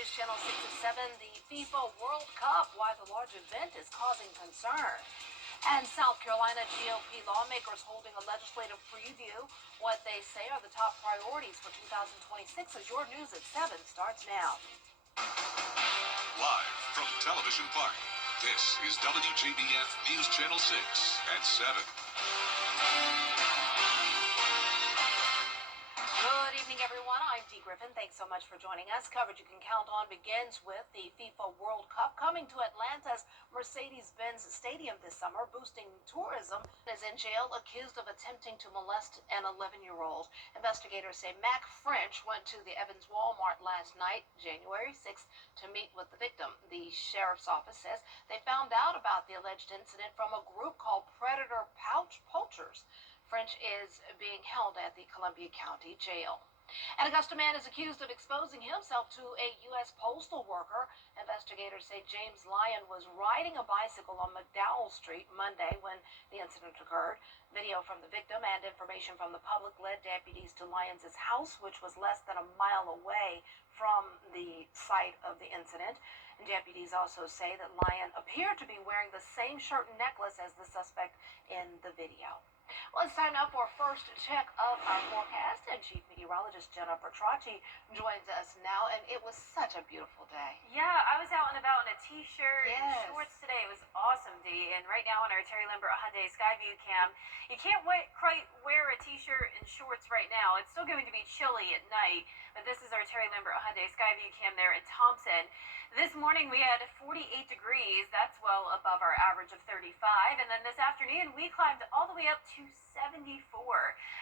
News Channel 6 at 7, the FIFA World Cup, why the large event is causing concern. And South Carolina GOP lawmakers holding a legislative preview. What they say are the top priorities for 2026 as your news at 7 starts now. Live from Television Park, this is WJBF News Channel 6 at 7. Good evening, everyone. I'm Dee Griffin. Thanks so much for joining us. Coverage you can count on begins with the FIFA World Cup coming to Atlanta's Mercedes-Benz Stadium this summer, boosting tourism. Is in jail accused of attempting to molest an 11-year-old. Investigators say Mac French went to the Evans Walmart last night, January 6th, to meet with the victim. The sheriff's office says they found out about the alleged incident from a group called Predator Poachers. French is being held at the Columbia County Jail. An Augusta man is accused of exposing himself to a U.S. postal worker. Investigators say James Lyon was riding a bicycle on McDowell Street Monday when the incident occurred. Video from the victim and information from the public led deputies to Lyons' house, which was less than a mile away from the site of the incident. And deputies also say that Lyon appeared to be wearing the same shirt and necklace as the suspect in the video. Well, it's time now for our first check of our forecast, and Chief Meteorologist Jenna Bertracci joins us now, and it was such a beautiful day. Yeah, I was out and about in a t-shirt and shorts today. It was awesome, Dee. And right now on our Terry Lambert Hyundai Skyview cam, you can't quite wear a t-shirt and shorts right now. It's still going to be chilly at night, but this is our Terry Lambert Hyundai Skyview cam there in Thompson. This morning we had 48 degrees. That's well above our average of 35. And then this afternoon we climbed all the way up to 74.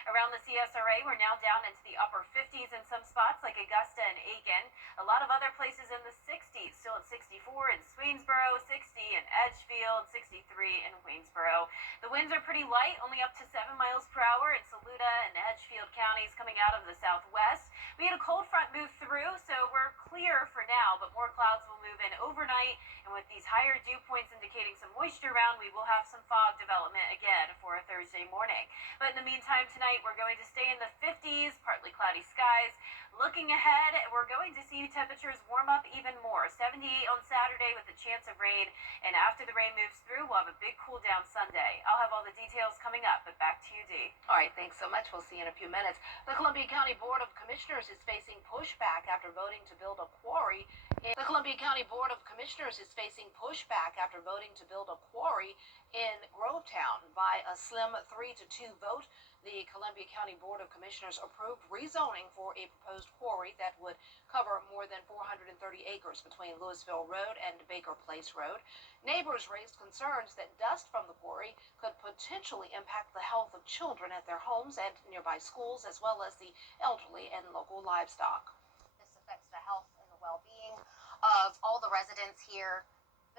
Around the CSRA, we're now down into the upper 50s in some spots like Augusta and Aiken. A lot of other places in the 60s, still at 64 in Swainsboro, 60 in Edgefield, 63 in Waynesboro. The winds are pretty light, only up to 7 miles per hour in Saluda and Edgefield counties coming out of the southwest. We had a cold front move through, so we're clear for now, but more clouds will move in overnight. And with these higher dew points indicating some moisture around, we will have some fog development again for a Thursday morning. But in the meantime, tonight we're going to stay in the 50s, partly cloudy skies. Looking ahead, we're going to see temperatures warm up even more. 78 on Saturday with a chance of rain. And after the rain moves through, we'll have a big cool down Sunday. I'll have all the details coming up, but back to you, Dee. All right, thanks so much. We'll see you in a few minutes. The Columbia County Board of Commissioners is facing pushback after voting to build a quarry. The Columbia County Board of Commissioners is facing pushback after voting to build a quarry in Grovetown by a slim 3-2 vote. The Columbia County Board of Commissioners approved rezoning for a proposed quarry that would cover more than 430 acres between Louisville Road and Baker Place Road. Neighbors raised concerns that dust from the quarry could potentially impact the health of children at their homes and nearby schools, as well as the elderly and local livestock. This affects the health and the well-being of all the residents here.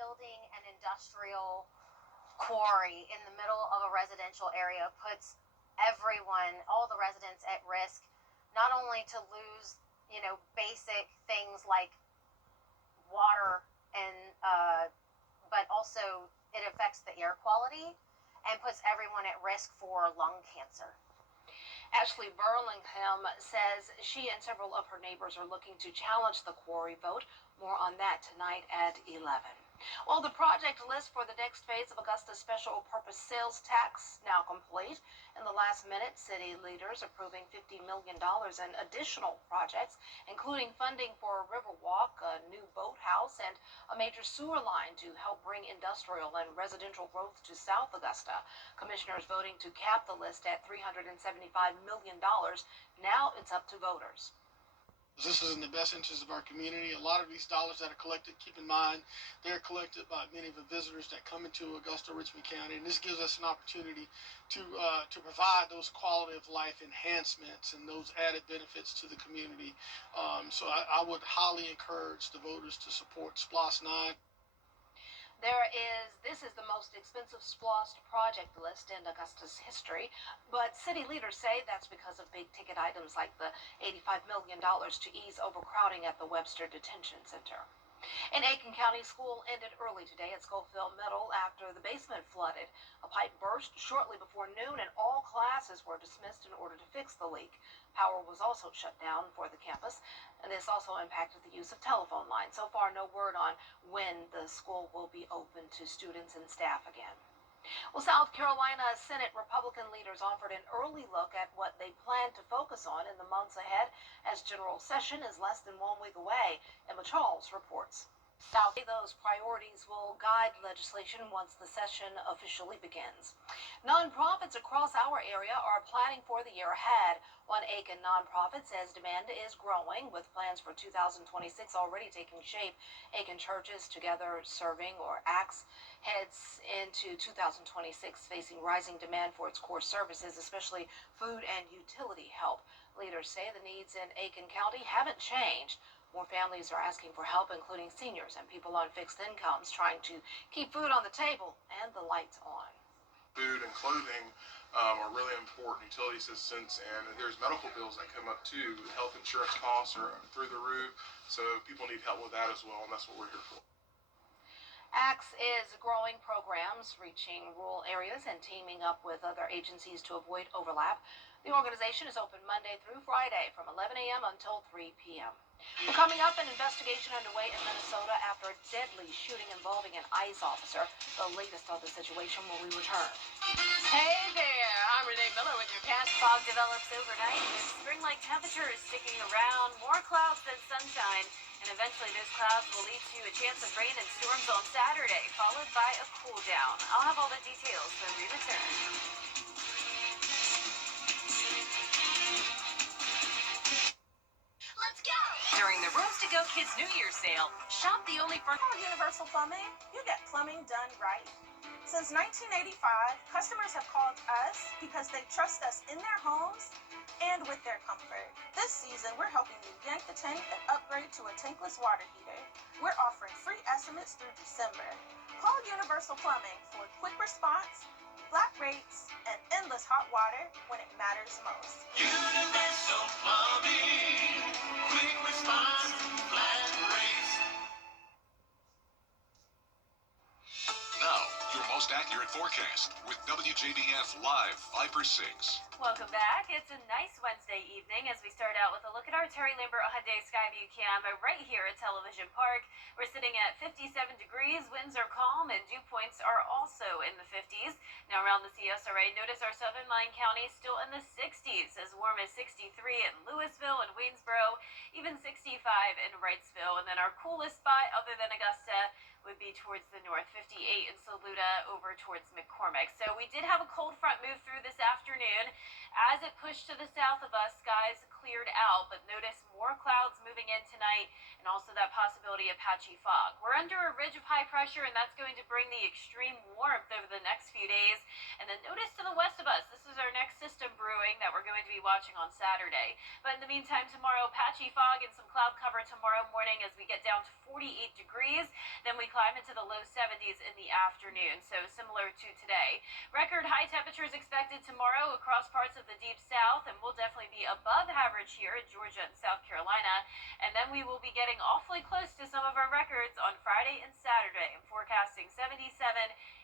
Building an industrial quarry in the middle of a residential area puts everyone, all the residents at risk, not only to lose, basic things like water and, but also it affects the air quality and puts everyone at risk for lung cancer. Ashley Burlingham says she and several of her neighbors are looking to challenge the quarry vote. More on that tonight at 11. Well, the project list for the next phase of Augusta's special purpose sales tax now complete. In the last minute, city leaders approving $50 million in additional projects, including funding for a river walk, a new boathouse, and a major sewer line to help bring industrial and residential growth to South Augusta. Commissioners voting to cap the list at $375 million. Now it's up to voters. This is in the best interest of our community. A lot of these dollars that are collected, keep in mind, they're collected by many of the visitors that come into Augusta, Richmond County, and this gives us an opportunity to provide those quality of life enhancements and those added benefits to the community. So I would highly encourage the voters to support SPLOST 9. This is the most expensive SPLOST project list in Augusta's history, but city leaders say that's because of big ticket items like the $85 million to ease overcrowding at the Webster Detention Center. An Aiken County school ended early today at Schofield Middle after the basement flooded. A pipe burst shortly before noon and all classes were dismissed in order to fix the leak. Power was also shut down for the campus, and this also impacted the use of telephone lines. So far, no word on when the school will be open to students and staff again. Well, South Carolina Senate Republican leaders offered an early look at what they plan to focus on in the months ahead as general session is less than 1 week away. Emma Charles reports. Those priorities will guide legislation once the session officially begins. Nonprofits across our area are planning for the year ahead. One Aiken nonprofit says demand is growing, with plans for 2026 already taking shape. Aiken Churches Together Serving, or ACTS, heads into 2026 facing rising demand for its core services, especially food and utility help. Leaders say the needs in Aiken County haven't changed. More families are asking for help, including seniors and people on fixed incomes, trying to keep food on the table and the lights on. Food and clothing are really important, utility assistance, and there's medical bills that come up too. Health insurance costs are through the roof, so people need help with that as well, and that's what we're here for. ACTS is growing programs, reaching rural areas and teaming up with other agencies to avoid overlap. The organization is open Monday through Friday from 11 a.m. until 3 p.m. Well, coming up, an investigation underway in Minnesota after a deadly shooting involving an ICE officer. The latest on the situation when we return. Hey there, I'm Renee Miller with your cast. Fog develops overnight with spring-like temperatures sticking around, more clouds than sunshine, and eventually those clouds will lead to a chance of rain and storms on Saturday, followed by a cool down. I'll have all the details when we return. Let's go! During the Rooms to Go Kids New Year's sale, shop the only Universal Plumbing, you get plumbing done right. Since 1985, customers have called us because they trust us in their homes and with their comfort. This season, we're helping you yank the tank and upgrade to a tankless water heater. We're offering free estimates through December. Call Universal Plumbing for quick response, flat rates, and endless hot water when it matters most. Universal Plumbing, quick response, flat rates. Now, your most accurate forecast with WJBF Live Viper 6. Welcome back. It's a nice Wednesday evening as we start out with a look at our Terry Lambert Hyundai Skyview Cam right here at Television Park. We're sitting at 57 degrees, winds are calm, and dew points are also in the 50s. Now around the CSRA, notice our southern line counties still in the 60s, as warm as 63 in Louisville and Waynesboro, even 65 in Wrightsville, and then our coolest spot other than Augusta would be towards the north, 58 in Saluda over towards McCormick. So we did have a cold front move through this afternoon. As it pushed to the south of us, skies cleared out, but notice more clouds moving in tonight and also that possibility of patchy fog. We're under a ridge of high pressure, and that's going to bring the extreme warmth over the next few days. And then notice to the west of us, this is our next system brewing that we're going to be watching on Saturday. But in the meantime, tomorrow, patchy fog and some cloud cover tomorrow morning as we get down to 48 degrees. Then we climb into the low 70s in the afternoon, so similar to today. Record high temperatures expected tomorrow across parts of the deep south, and we'll definitely be above average here in Georgia and South Carolina. And then we will be getting awfully close to some of our records on Friday and Saturday. I'm forecasting 77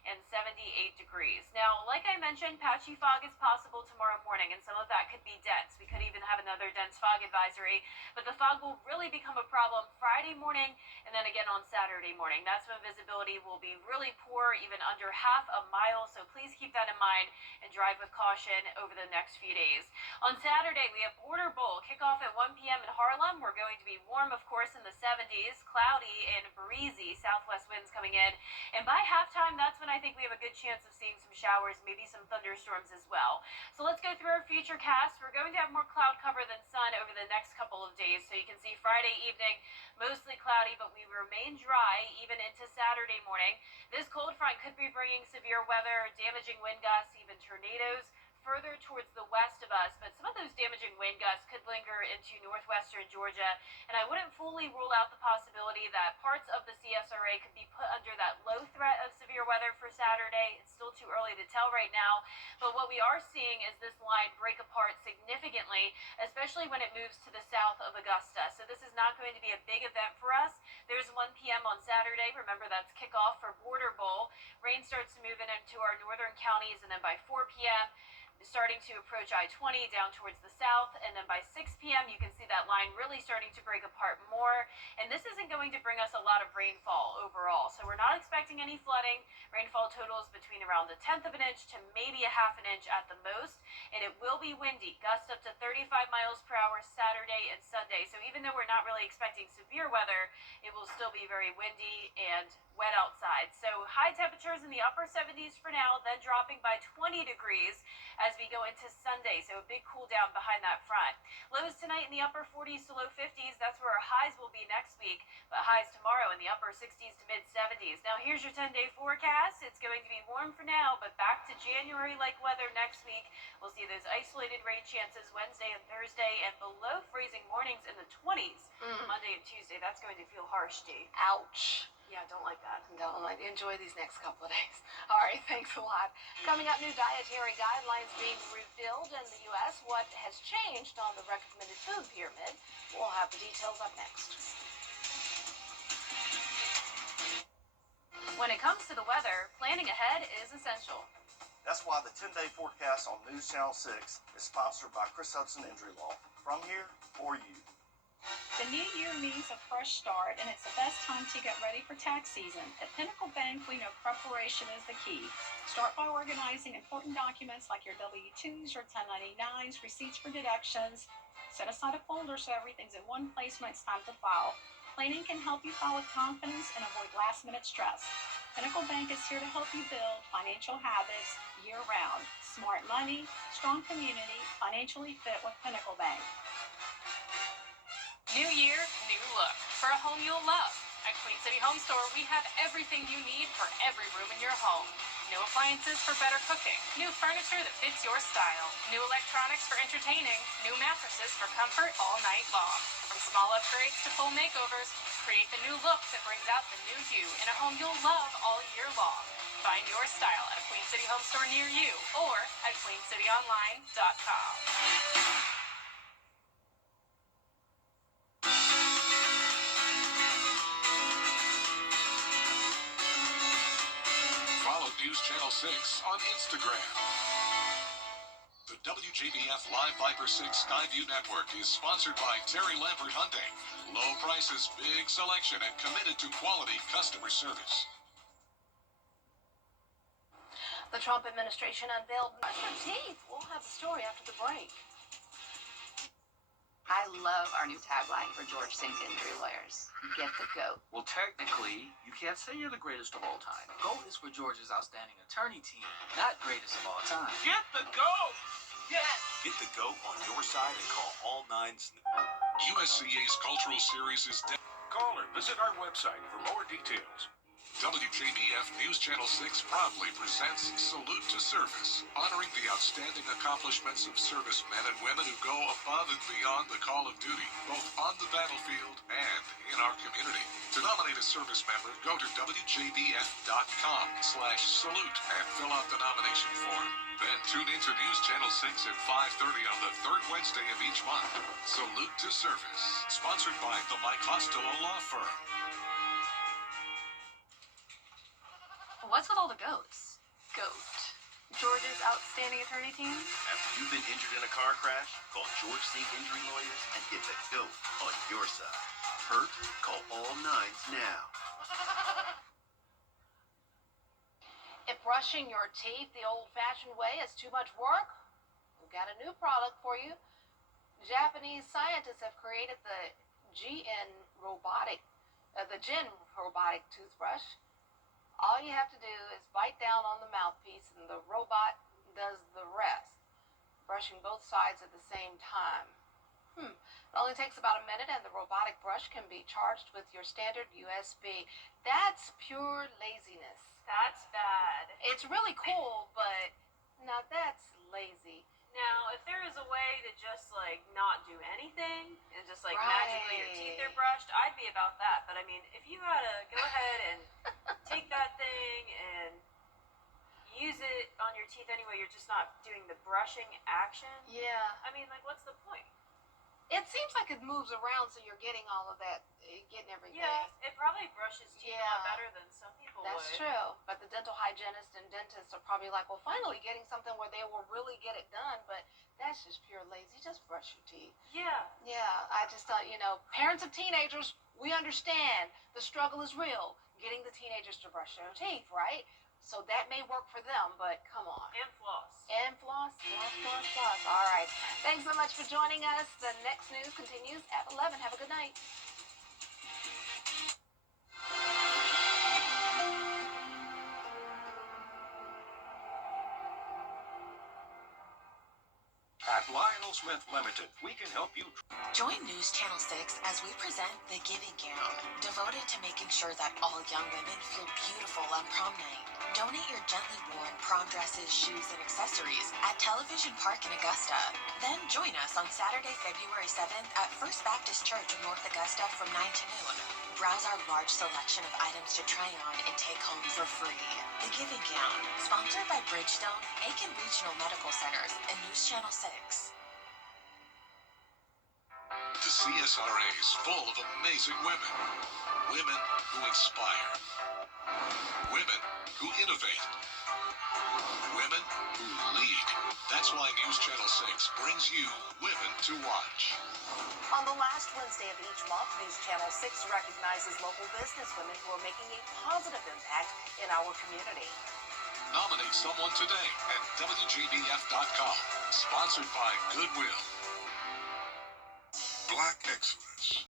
and 78 degrees. Now, like I mentioned, patchy fog is possible tomorrow morning, and some of that could be dense. We could even have another dense fog advisory, but the fog will really become a problem Friday morning and then again on Saturday morning. That's when visibility will be really poor, even under half a mile, so please keep that in mind and drive with caution over the next few days. On Saturday, we have Border Bowl kickoff at 1 p.m. in Harlem. We're going to be warm, of course, in the 70s, cloudy and breezy southwest winds coming in, and by halftime, that's when I think we have a good chance of seeing some showers, maybe some thunderstorms as well. So let's go through our future cast. We're going to have more cloud cover than sun over the next couple of days, so you can see Friday evening, mostly cloudy, but we remain dry even into Saturday morning. This cold front could be bringing severe weather, damaging wind gusts, even tornadoes. further towards the west of us, but some of those damaging wind gusts could linger into northwestern Georgia, and I wouldn't fully rule out the possibility that parts of the CSRA could be put under that low threat of severe weather for Saturday. It's still too early to tell right now, but what we are seeing is this line break apart significantly, especially when it moves to the south of Augusta. So this is not going to be a big event for us. There's 1 p.m. on Saturday. Remember, that's kickoff for Border Bowl. Rain starts to move into our northern counties, and then by 4 p.m., starting to approach I-20 down towards the south, and then by 6 p.m. you can see that line really starting to break apart more, and this isn't going to bring us a lot of rainfall overall, so we're not expecting any flooding. Rainfall totals between around 1/10 of an inch to maybe 1/2 an inch at the most, and it will be windy, gusts up to 35 miles per hour Saturday and Sunday, so even though we're not really expecting severe weather, it will still be very windy and wet outside. So high temperatures in the upper 70s for now, then dropping by 20 degrees as we go into Sunday, so a big cool down behind that front. Lows tonight in the upper 40s to low 50s, that's where our highs will be next week, but highs tomorrow in the upper 60s to mid 70s. Now here's your 10-day forecast. It's going to be warm for now, but back to January-like weather next week. We'll see those isolated rain chances Wednesday and Thursday, and below freezing mornings in the 20s Monday and Tuesday. That's going to feel harsh, D. Ouch. Yeah, don't like that. Don't like. Enjoy these next couple of days. All right, thanks a lot. Coming up, new dietary guidelines being revealed in the U.S. What has changed on the recommended food pyramid? We'll have the details up next. When it comes to the weather, planning ahead is essential. That's why the 10-day forecast on News Channel 6 is sponsored by Chris Hudson Injury Law. From here, for you. The new year means a fresh start, and it's the best time to get ready for tax season. At Pinnacle Bank, we know preparation is the key. Start by organizing important documents like your W-2s, your 1099s, receipts for deductions. Set aside a folder so everything's in one place when it's time to file. Planning can help you file with confidence and avoid last-minute stress. Pinnacle Bank is here to help you build financial habits year-round. Smart money, strong community, financially fit with Pinnacle Bank. New year, new look. For a home you'll love. At Queen City Home Store, we have everything you need for every room in your home. New appliances for better cooking. New furniture that fits your style. New electronics for entertaining. New mattresses for comfort all night long. From small upgrades to full makeovers, create the new look that brings out the new you in a home you'll love all year long. Find your style at a Queen City Home Store near you or at queencityonline.com. Follow News Channel 6 on Instagram. The WJBF Live Viper 6 Skyview Network is sponsored by Terry Lambert Hyundai. Low prices, big selection, and committed to quality customer service. The Trump administration unveiled extra teeth. We'll have the story after the break. I love our new tagline for George Sink Injury Lawyers. Get the GOAT. Well, technically, you can't say you're the greatest of all time. GOAT is for George's outstanding attorney team, not greatest of all time. Get the GOAT! Yes! Get the GOAT on your side and call all nines. USCA's cultural series is Call or visit our website for more details. WJBF News Channel 6 proudly presents Salute to Service, honoring the outstanding accomplishments of servicemen and women who go above and beyond the call of duty, both on the battlefield and in our community. To nominate a service member, go to WJBF.com/salute and fill out the nomination form. Then tune in to News Channel 6 at 5:30 on the third Wednesday of each month. Salute to Service, sponsored by the Mike Costello Law Firm. What's with all the goats? GOAT. George's outstanding attorney team? After you've been injured in a car crash, call George Sink Injury Lawyers and get the GOAT on your side. Hurt? Call all nines now. If brushing your teeth the old-fashioned way is too much work, we've got a new product for you. Japanese scientists have created the GN robotic toothbrush. All you have to do is bite down on the mouthpiece and the robot does the rest, brushing both sides at the same time. It only takes about a minute and the robotic brush can be charged with your standard USB. That's pure laziness. That's bad. It's really cool, but now that's lazy. Now, if there is a way to just like not do anything and just like magically your teeth are brushed, I'd be about that. But I mean, if you gotta go ahead and take that thing and use it on your teeth anyway, you're just not doing the brushing action. Yeah. I mean, like, what's the point? It seems like it moves around, so you're getting all of that, getting everything. Yeah, it probably brushes teeth a lot better than some people That's would. true. But the dental hygienists and dentists are probably like, well, finally getting something where they will really get it done. But that's just pure lazy. Just brush your teeth. Yeah. Yeah, I just thought, parents of teenagers, we understand the struggle is real. Getting the teenagers to brush their teeth, right? So that may work for them, but come on. And floss. And floss, floss, floss, floss. All right. Thanks so much for joining us. The next news continues at 11. Have a good night. At Lionel Smith Limited, we can help you. Join News Channel 6 as we present The Giving Gown, devoted to making sure that all young women feel beautiful on prom night. Donate your gently worn prom dresses, shoes, and accessories at Television Park in Augusta. Then join us on Saturday, February 7th at First Baptist Church in North Augusta from 9 to noon. Browse our large selection of items to try on and take home for free. The Giving Gown, sponsored by Bridgestone, Aiken Regional Medical Centers, and News Channel 6. The CSRA is full of amazing women. Women who inspire. Women who innovate. Women who lead. That's why News Channel 6 brings you Women to Watch. On the last Wednesday of each month, News Channel 6 recognizes local businesswomen who are making a positive impact in our community. Nominate someone today at WJBF.com. Sponsored by Goodwill. Black excellence.